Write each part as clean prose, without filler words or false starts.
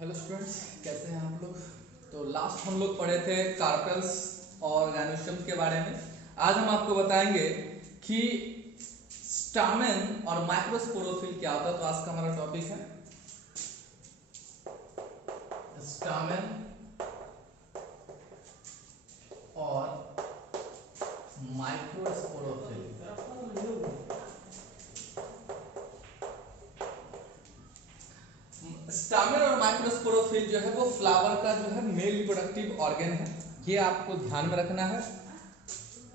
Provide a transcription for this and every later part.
Hello students, कैसे हैं आप लोग। तो लास्ट हम लोग पढ़े थे कार्पेल्स और गैनोशियम्स के बारे में। आज हम आपको बताएंगे कि स्टामेन और माइक्रोस्पोरोफिल क्या होता है। तो आज का हमारा टॉपिक है स्टामेन और माइक्रोस्पोरोफिल। स्टामेन और माइक्रोस्पोरोफिल जो है वो फ्लावर का जो है मेल रिप्रोडक्टिव ऑर्गन है। ये आपको ध्यान में रखना है।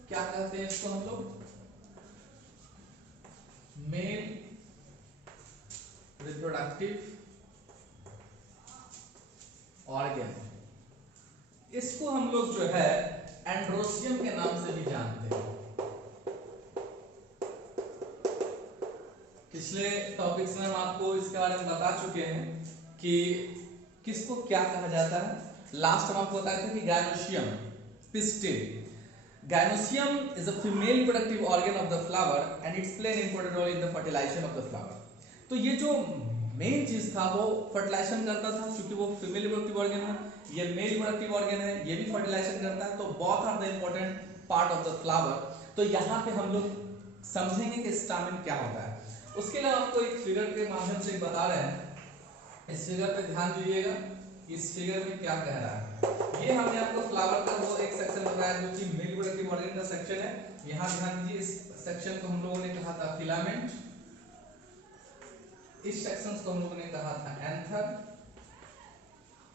क्या कहते हैं इसको हम लोग? Male reproductive organ. इसको हम लोग जो है एंड्रोसियम के नाम से भी जानते हैं। पिछले टॉपिक्स में हम आपको इसके बारे में बता चुके हैं कि किसको क्या कहा जाता है। लास्ट हम आपको बताए थे कि गैनोशियम pistil. Gynosium is a female reproductive organ of the flower and it's play an important role in the fertilization of the flower. तो ये जो मेन चीज था वो फर्टिलाइजेशन करता था, क्योंकि वो फीमेल रिप्रोडक्टिव ऑर्गन है, ये मेल रिप्रोडक्टिव ऑर्गन है, ये भी फर्टिलाइजेशन करता है। तो both are the important part of the flower. तो यहाँ पे हम लोग समझेंगे कि स्टामेन क्या होता है। उसके लिए आपको एक फिगर के माध्यम से बता रहे हैं। इस फिगर पे ध्यान दीजिएगा। इस फिगर में क्या कह रहा है, ये हमने आपको फ्लावर का वो एक सेक्शन बताया जो कि मेल रिप्रोडक्टिव ऑर्गन का सेक्शन है। यहाँ ध्यान दीजिए, इस सेक्शन को हम लोगों ने कहा था फिलामेंट, इस सेक्शन को हम लोगों ने कहा था एंथर,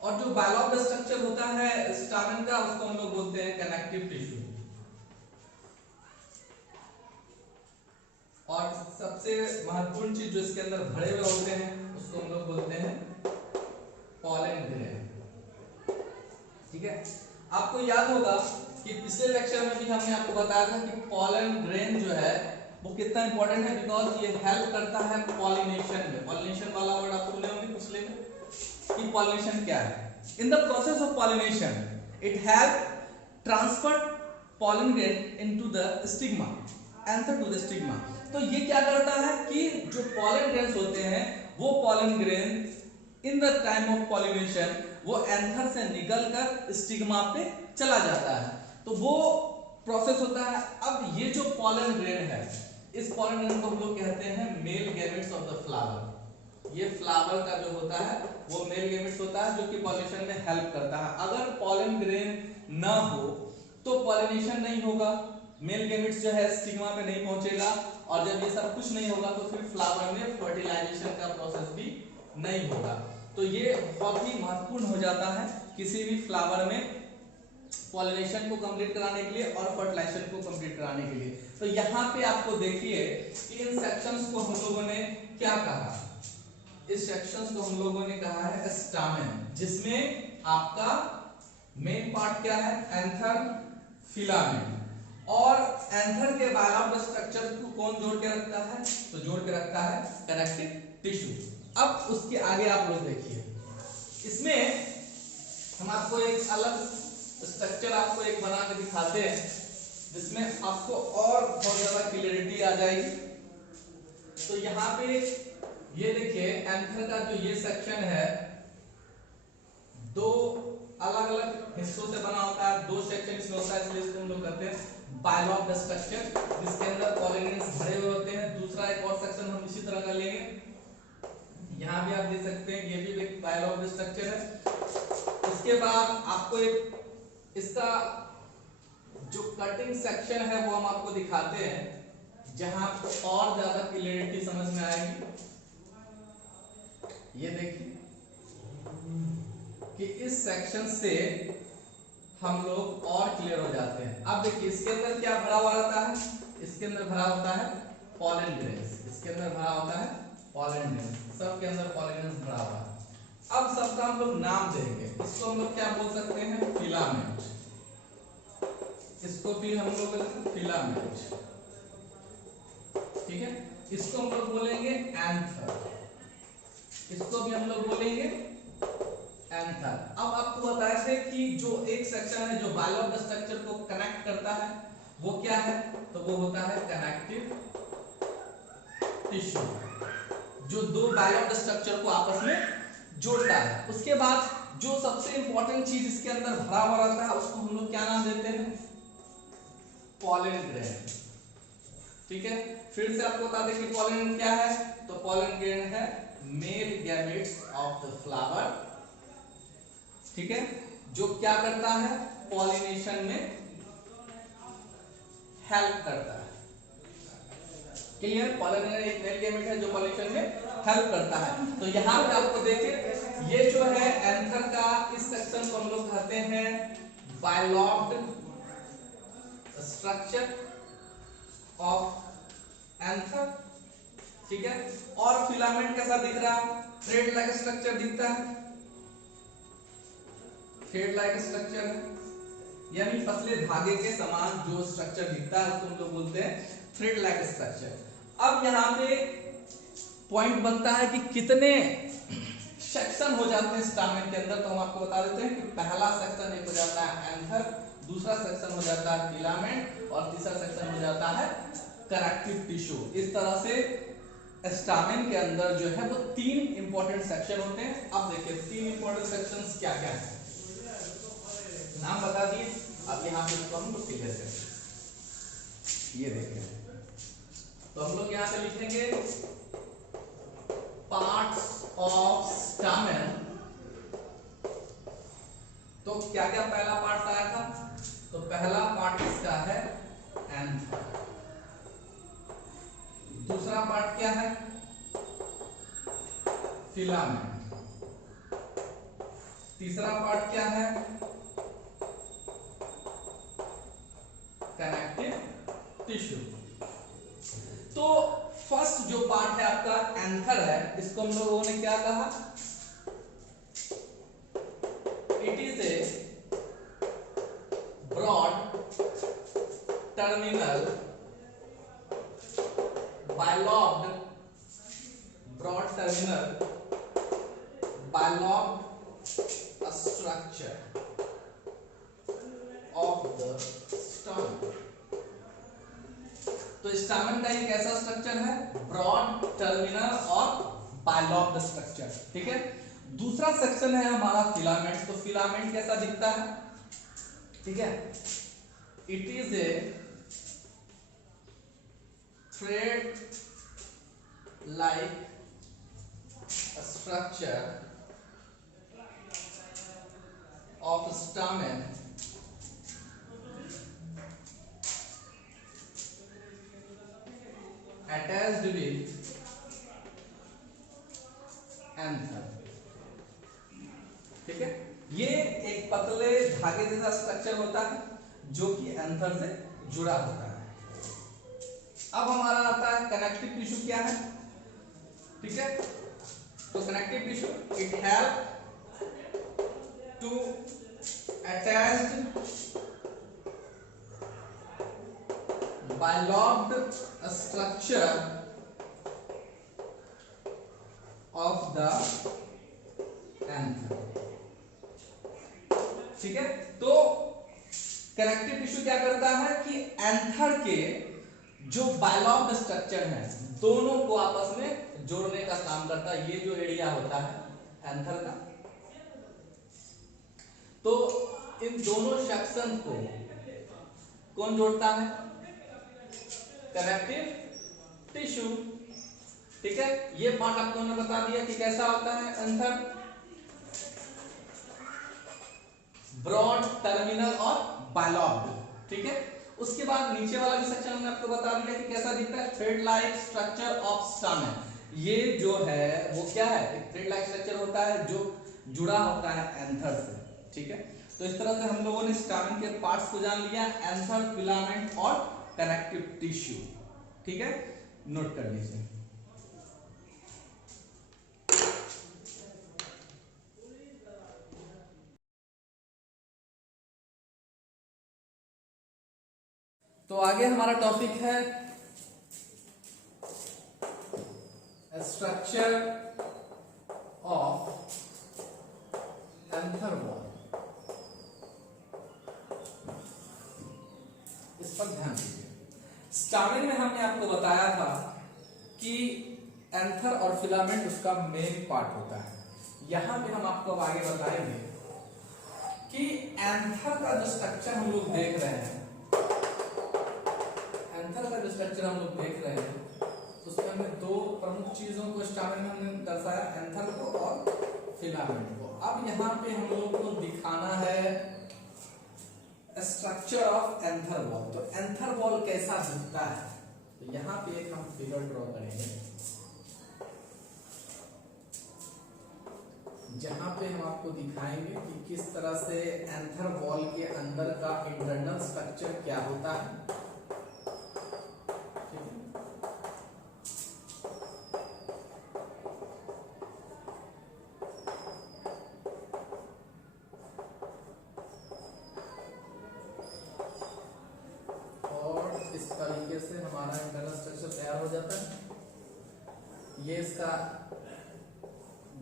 और जो बायोलॉग स्ट्रक्चर होता है स्टामेन का उसको हम लोग बोलते हैं कनेक्टिव टिश्यू। और सबसे महत्वपूर्ण चीज जो इसके अंदर भरे हुए होते हैं उसको हम लोग बोलते हैं पॉलन ग्रेन। ठीक है, आपको याद होगा कि पिछले लेक्चर में भी हमने आपको बताया था कि पॉलन ग्रेन जो है वो कितना इंपॉर्टेंट है, बिकॉज ये हेल्प करता है पॉलिनेशन में। पॉलिनेशन वाला वर्ड आप सुने होंगे पिछले में कि पॉलिनेशन क्या है। In the process of pollination it help transfer pollen grain into the stigma, anther to the stigma. तो ये क्या करता है कि जो पॉलन ग्रेन्स होते हैं वो pollen grain in the time of pollination वो एंथर से निकलकर स्टिग्मा पे चला जाता है। तो वो प्रोसेस होता है। अब ये जो पॉलन ग्रेन है, इस पॉलन ग्रेन को हम लोग कहते हैं male gametes of the flower. ये फ्लावर का जो होता है वो मेल गैमेट्स होता है जो कि पॉलिनेशन में हेल्प करता है। अगर पॉलन ग्रेन ना हो तो पॉलिनेशन नहीं होगा, मेल गैमेट्स जो है स्टिग्मा पे नहीं पहुंचेगा, और जब ये सब कुछ नहीं होगा तो फिर फ्लावर में फर्टिलाइजेशन का प्रोसेस भी नहीं होगा। तो ये बहुत ही महत्वपूर्ण हो जाता है किसी भी फ्लावर में पॉलिनेशन को कंप्लीट कराने के लिए और फर्टिलाइजेशन को कंप्लीट कराने के लिए। तो यहाँ पे आपको देखिए कि इन सेक्शंस को हम लोगों ने क्या कहा। इस सेक्शंस को हम लोगों ने कहा है स्टामेन, जिसमें आपका मेन पार्ट क्या है, एंथर, फिलामेंट। और एंथर के बायोलॉजिकल स्ट्रक्चर को कौन जोड़ के रखता है, तो जोड़ के रखता है कनेक्टिव टिश्यू। अब उसके आगे आप लोग देखिए, इसमें हम आपको एक अलग स्ट्रक्चर आपको एक बना के दिखाते हैं जिसमें आपको और बहुत ज्यादा क्लियरिटी आ जाएगी। तो यहाँ पे ये देखिए, एंथर का जो ये सेक्शन है दो अलग अलग हिस्सों से बना होता है, दो सेक्शन इसमें होता है, इसलिए इसको हम लोग कहते हैं बायोलॉग स्ट्रक्चर, जिसके अंदर पॉलन ग्रेन्स भरे हुए होते हैं। दूसरा एक और सेक्शन हम इसी तरह का लेंगे, यहाँ भी आप देख सकते हैं, ये भी एक बायोलॉग स्ट्रक्चर है। उसके बाद आपको एक इसका जो कटिंग सेक्शन है वो हम आपको दिखाते हैं, जहां आपको और ज्यादा क्लियरिटी समझ में आएगी। ये देखिए कि इस सेक्शन से हम लोग और क्लियर हो जाते हैं। अब देखिए इसके अंदर क्या भरा हुआ रहता है, इसके अंदर भरा होता है पॉलन ग्रेन्स, इसके अंदर भरा होता है पॉलन ग्रेन्स, सबके अंदर पॉलन ग्रेन्स भरा हुआ है। अब सबका हम लोग नाम देंगे, इसको हम लोग क्या बोल सकते हैं, फिलामेंट, इसको भी हम लोग फिलामेंट, ठीक है। इसको हम लोग बोलेंगे एंथर, इसको भी हम लोग बोलेंगे एंथर। अब आपको बताए थे कि जो एक सेक्शन है जो बायोलॉग स्ट्रक्चर को कनेक्ट करता है वो क्या है, तो वो होता है कनेक्टिव टिश्यू, जो दो बायोलॉग स्ट्रक्चर को आपस में जोड़ता है। उसके बाद जो सबसे इंपॉर्टेंट चीज इसके अंदर भरा हुआ रहता है उसको हम लोग क्या नाम देते हैं, पॉलन ग्रेन। ठीक है, फिर से आपको बता दें कि पॉलन क्या है, तो पॉलन ग्रेन है male gametes of the flower. ठीक है, जो क्या करता है, पॉलिनेशन में हेल्प करता है। क्लियर, पॉलन एक मेल गैमेट है जो पॉलिनेशन में हेल्प करता है। तो यहां पे आपको देखिए ये जो है एंथर का इस सेक्शन को हम लोग कहते हैं बायलॉब्ड स्ट्रक्चर ऑफ एंथर। ठीक है, और फिलामेंट कैसा दिख रहा है, थ्रेड लाइक स्ट्रक्चर दिखता है, थ्रेड लाइक स्ट्रक्चर है, यानी पतले धागे के समान जो स्ट्रक्चर दिखता है उसको हम लोग बोलते हैं थ्रेड लाइक स्ट्रक्चर। अब यहाँ पे पॉइंट बनता है कि कितने सेक्शन हो जाते हैं स्टामेन के अंदर, तो हम आपको बता देते हैं कि पहला सेक्शन एक हो जाता है एंथर, दूसरा सेक्शन हो जाता है फिलामेंट और तीसरा सेक्शन हो जाता है कनेक्टिव टिश्यू। इस तरह से स्टामेन के अंदर जो है वो 3 इंपॉर्टेंट सेक्शन होते हैं। अब देखिए 3 इंपॉर्टेंट सेक्शंस क्या क्या है, नाम बता दिए। अब यहाँ पे इसको हम लोग क्लियर करेंगे, ये देखिए तो हम लोग यहाँ पे लिखेंगे पार्ट्स ऑफ स्टामेन। तो क्या क्या पहला पार्ट आया था, तो पहला पार्ट इसका है एंथर, दूसरा पार्ट क्या है, फिलामेंट, तीसरा पार्ट क्या है, कनेक्टिव टिश्यू। तो फर्स्ट जो पार्ट है आपका एंथर है, इसको हम लोगों ने क्या कहा, it is a broad terminal bilobed, broad terminal bilobed structure of the stamen. तो स्टामेन का एक ऐसा स्ट्रक्चर है ब्रॉड टर्मिनल और बायलॉब्ड स्ट्रक्चर। ठीक है, दूसरा सेक्शन है हमारा फिलामेंट। तो फिलामेंट कैसा दिखता है, ठीक है, it is A thread like structure of stamen attached with anther. ठीक है, ये एक पतले धागे जैसा स्ट्रक्चर होता है जो कि एंथर से जुड़ा होता है। अब हमारा आता है कनेक्टिव टिश्यू क्या है। ठीक है, तो connective tissue it help to attached bilobed structure of the anther. ठीक है, तो कनेक्टिव टिश्यू क्या करता है कि एंथर के जो बायलॉब्ड स्ट्रक्चर है दोनों को आपस में जोड़ने का काम करता है। ये जो एरिया होता है एंथर का, तो इन दोनों सेक्शन को कौन जोड़ता है, कनेक्टिव टिश्यू। ठीक है, ये पार्ट आपको हमने बता दिया कि कैसा होता है एंथर, ब्रॉड टर्मिनल और बायलॉब्ड। ठीक है, उसके बाद नीचे वाला भी सेक्शन हमने आपको बता दिया कि कैसा दिखता है, thread like structure of stamen. ये जो है वो क्या है, एक थ्रेड लाइक स्ट्रक्चर होता है जो जुड़ा होता है एंथर से। ठीक है, तो इस तरह से हम लोगों ने स्टामेन के पार्ट्स को जान लिया, एंथर, फिलामेंट और कनेक्टिव टिश्यू। ठीक है, नोट कर लीजिए। तो आगे हमारा टॉपिक है स्ट्रक्चर ऑफ एंथर वॉल। इस पर ध्यान दीजिए। स्टामेन में हमने आपको बताया था कि एंथर और फिलामेंट उसका मेन पार्ट होता है। यहां पे हम आपको अब आगे बताएंगे कि एंथर का जो स्ट्रक्चर हम लोग देख रहे हैं, एंथर का जो स्ट्रक्चर हम लोग देख रहे हैं, उसमें हमें दो प्रमुख चीजों को स्टार्टिंग में हमने दर्शाया, एंथर को और फिलामेंट को। अब यहाँ पे हम लोग को दिखाना है स्ट्रक्चर ऑफ एंथर वॉल। तो एंथर वॉल कैसा दिखता है, तो यहाँ पे एक हम फिगर ड्रॉ करेंगे, जहां पे हम आपको दिखाएंगे कि किस तरह से एंथर वॉल के अंदर का इंटरनल स्ट्रक्चर क्या होता है। इस तरीके से हमारा इंटरनल स्ट्रक्चर तैयार हो जाता है। ये इसका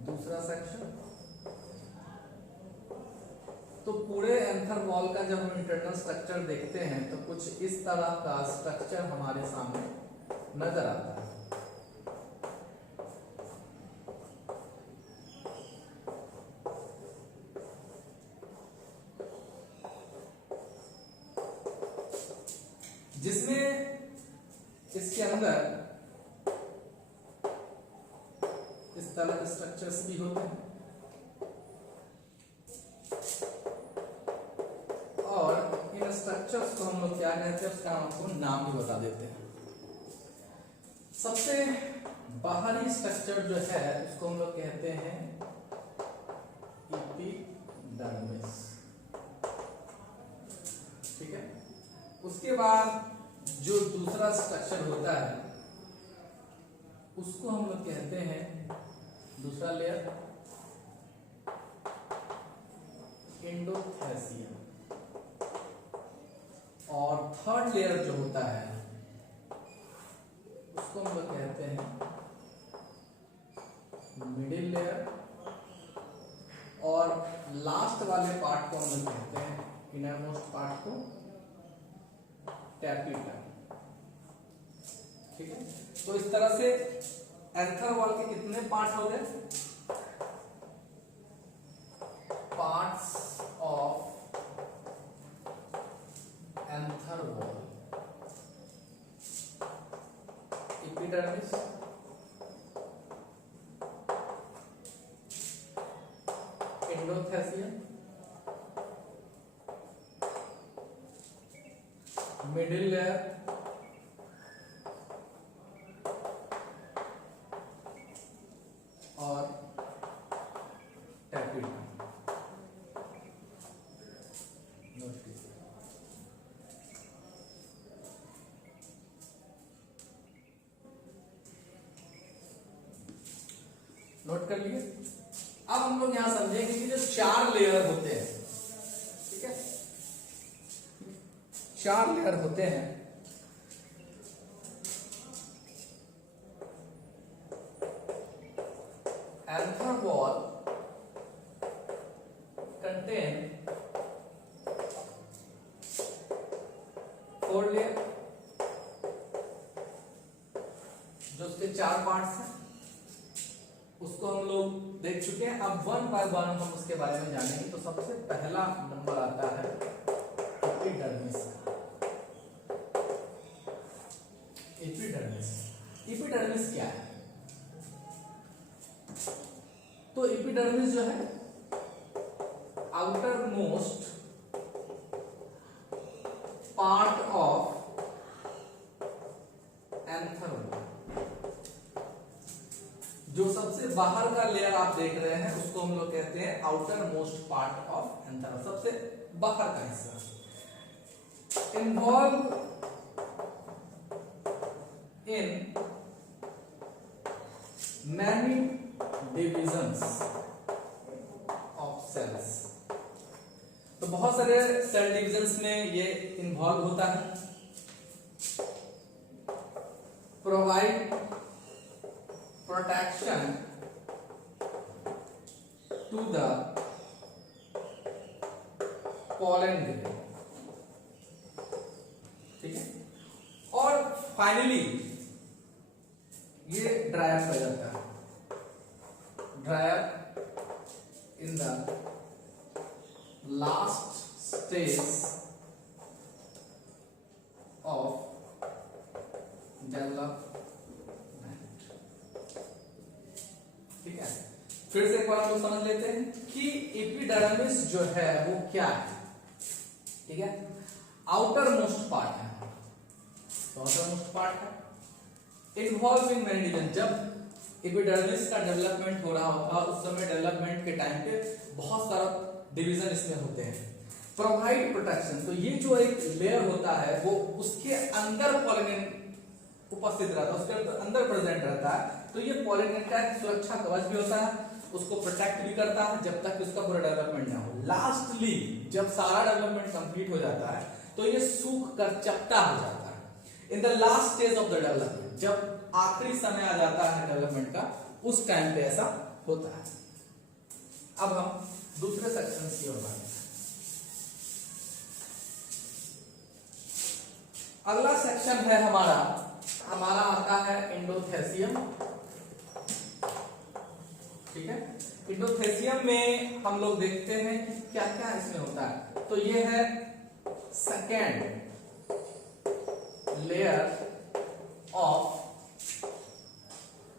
दूसरा सेक्शन। तो पूरे एंथर वॉल का जब हम इंटरनल स्ट्रक्चर देखते हैं तो कुछ इस तरह का स्ट्रक्चर हमारे सामने नजर आता है। जिसमें इसके अंदर इस तरह के स्ट्रक्चर्स भी होते हैं और इन स्ट्रक्चर्स को हम लोग क्या कहते हैं, उसका हम आपको नाम भी बता देते हैं। सबसे बाहरी स्ट्रक्चर जो है उसको हम लोग कहते हैं एपिडर्मिस, ठीक है। उसके बाद जो दूसरा स्ट्रक्चर होता है उसको हम लोग कहते हैं, दूसरा लेयर एंडोथेसिया, और थर्ड लेयर जो होता है उसको हम लोग कहते हैं मिडिल लेयर, और लास्ट वाले पार्ट को हम लोग कहते हैं, इनरमोस्ट पार्ट को टैपिटा, ठीक है। तो इस तरह से एंथर वॉल के कितने पार्ट हो गए, parts of anther wall, epidermis, endothecium, middle layer, और टैपिटा। नोट कर लिए। अब हम लोग यहां समझेंगे कि जो चार लेयर होते हैं, ठीक है, चार लेयर होते हैं, एंथर वॉल कंटेन 4 लेयर, जो उसके चार पार्ट्स हैं उसको हम लोग देख चुके हैं। अब वन बाय वन हम उसके बारे में जानेंगे। तो सबसे पहला नंबर आता है एपिडर्मिस। एपिडर्मिस, एपिडर्मिस क्या है? तो एपिडर्मिस जो है outer most part of anther wall, जो सबसे बाहर का लेयर आप देख रहे हैं उसको हम लोग कहते हैं outer most part of anther, सबसे बाहर का हिस्सा। Involve in many divisions of cells, तो बहुत सारे सेल डिविजन्स में ये इन्वॉल्व होता है। Provide protection to the pollen grain, ठीक है। और फाइनली ये ड्राई अप हो जाता है, dry up in the last stage of development। ठीक है, फिर से एक बार हम लोग समझ लेते हैं कि एपिडर्मिस जो है वो क्या है। ठीक है, आउटर मोस्ट पार्ट है, तो आउटर मोस्ट पार्ट है इन्वॉल्व इन मेनी डिवीजन। जब एपिडर्मिस का डेवलपमेंट हो रहा होता उस समय डेवलपमेंट के टाइम पे बहुत सारा डिवीजन इसमें होते हैं। प्रोवाइड प्रोटेक्शन, तो ये जो एक लेयर होता है वो उसके अंदर पॉलिनेन उपस्थित रहता है, उसके अंदर प्रेजेंट रहता है, तो ये पॉलिनेन का एक सुरक्षा कवच भी होता है, उसको प्रोटेक्ट भी करता है जब तक उसका पूरा डेवलपमेंट ना हो। लास्टली जब सारा डेवलपमेंट कंप्लीट हो जाता है तो ये सूख कर चपटा हो जाता है। In the last stage of the development, जब आखिरी समय आ जाता है डेवलपमेंट का, उस टाइम पे ऐसा होता है। अब हम दूसरे सेक्शन की ओर बढ़ते हैं। अगला सेक्शन है हमारा आता है एंडोथेसियम। ठीक है, एंडोथेसियम में हम लोग देखते हैं कि क्या क्या इसमें होता है। तो ये है सेकेंड लेयर ऑफ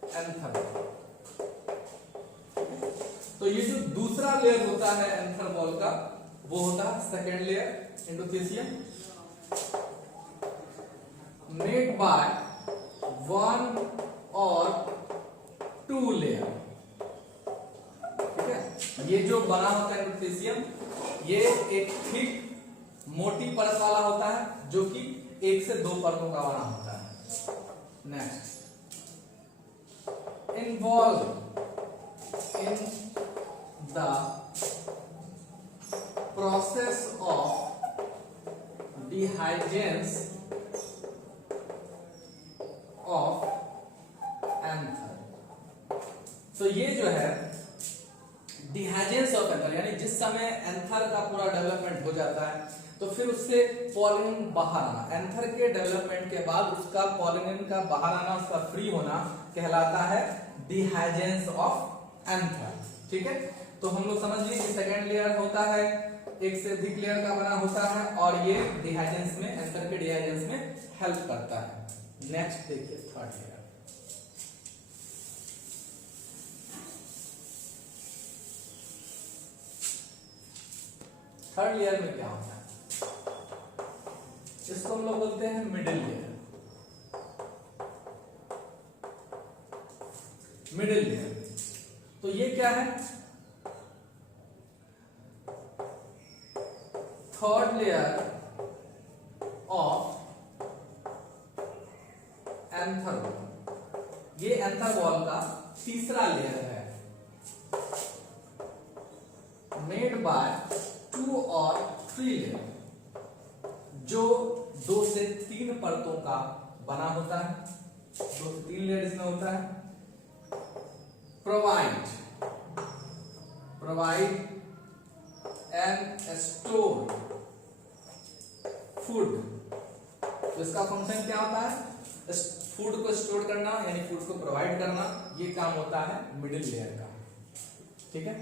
एंथर। तो ये जो दूसरा लेयर होता है एंथर वॉल का, वो होता है second layer endothecium, made by one और टू लेयर। ठीक है, ये जो बना होता है एंडोथेसियम, ये एक थिक मोटी परत वाला होता है जो कि 1 से 2 परतों का बना होता है। Next, involve in the process of dehiscence of anther. तो ये जो है डिहाइजेंस ऑफ एंथर, यानी जिस समय एंथर का पूरा डेवलपमेंट हो जाता है तो फिर उससे पॉलिनेन बाहर आना, एंथर के डेवलपमेंट के बाद उसका पॉलिनेन का बाहर आना, उसका फ्री होना कहलाता है डिहाइजेंस ऑफ एंथर। ठीक है, तो हम लोग समझ लिए कि सेकेंड लेयर होता है, 1 से अधिक लेयर का बना होता है और ये डिहाइजेंस में, एंथर के डिहाइजेंस में हेल्प करता है। नेक्स्ट देखिए थर्ड लेयर। थर्ड लेयर में क्या होता है, इसको हम लोग बोलते हैं मिडिल लेयर। मिडिल लेयर, तो ये क्या है, third layer of anther wall. ये एंथर वॉल का तीसरा लेयर है, मेड बाय 2 और 3 लेयर, जो 2 से 3 परतों का बना होता है। 2 से 3 लेयर इसमें होता है। Provide and store food. तो इसका फंक्शन क्या होता है, फूड को स्टोर करना, यानी फूड को प्रोवाइड करना, ये काम होता है मिडिल लेयर का। ठीक है,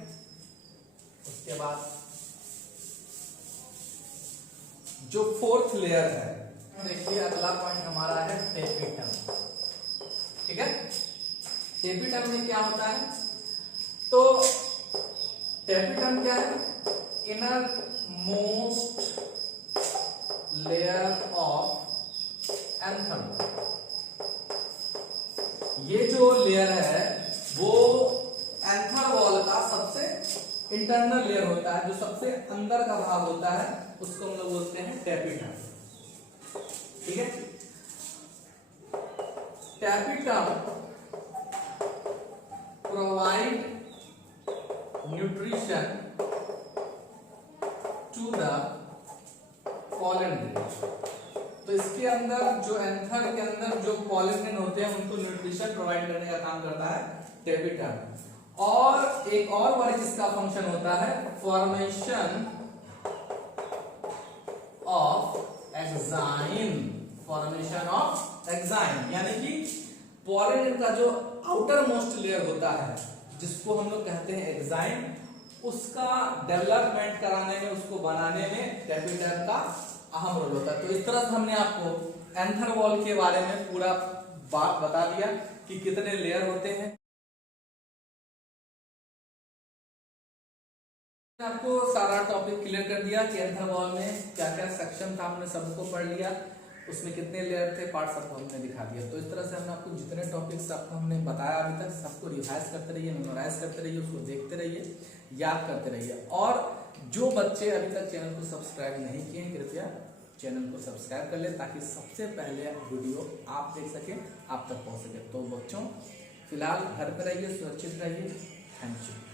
उसके बाद जो फोर्थ लेयर है, देखिए अगला पॉइंट हमारा है टेपिटम। ठीक है, टेपिटम में क्या होता है, तो टेपिटम क्या है, inner most layer of anther. ये जो लेयर है वो एंथर वॉल का सबसे इंटरनल लेयर होता है, जो सबसे अंदर का भाग होता है, उसको हम लोग बोलते हैं टेपिटम। ठीक है, tapetum provide nutrition to the pollen grain. तो इसके अंदर जो एंथर के अंदर जो पॉलिनेन होते हैं उनको न्यूट्रिशन प्रोवाइड करने का काम करता है टेपिटम। और एक और वर्ड इसका फंक्शन होता है formation of enzyme. Formation of enzyme यानी कि पॉलिनेन का जो आउटर मोस्ट लेयर होता है जिसको हम लोग कहते हैं एग्जाइम, उसका डेवलपमेंट कराने में, उसको बनाने में टैपीटैप का अहम रोल होता है। तो इस तरह से हमने आपको एंथर वॉल के बारे में पूरा बात बता दिया कि कितने लेयर होते हैं। आपको सारा टॉपिक क्लियर कर दिया कि एंथर वॉल में क्या क्या सेक्शन था, हमने सबको पढ़ लिया, उसमें कितने लेयर थे, पार्ट सबको हमने दिखा दिया। तो इस तरह से हमने आपको जितने टॉपिक्स आपको हमने बताया अभी तक, सबको रिवाइज करते रहिए, मेमोराइज करते रहिए, उसको देखते रहिए, याद करते रहिए। और जो बच्चे अभी तक चैनल को सब्सक्राइब नहीं किए हैं, कृपया चैनल को सब्सक्राइब कर ले, ताकि सबसे पहले वीडियो आप देख सकें, आप तक पहुंच सके। तो बच्चों फिलहाल घर पर रहिए, सुरक्षित रहिए। Thank you.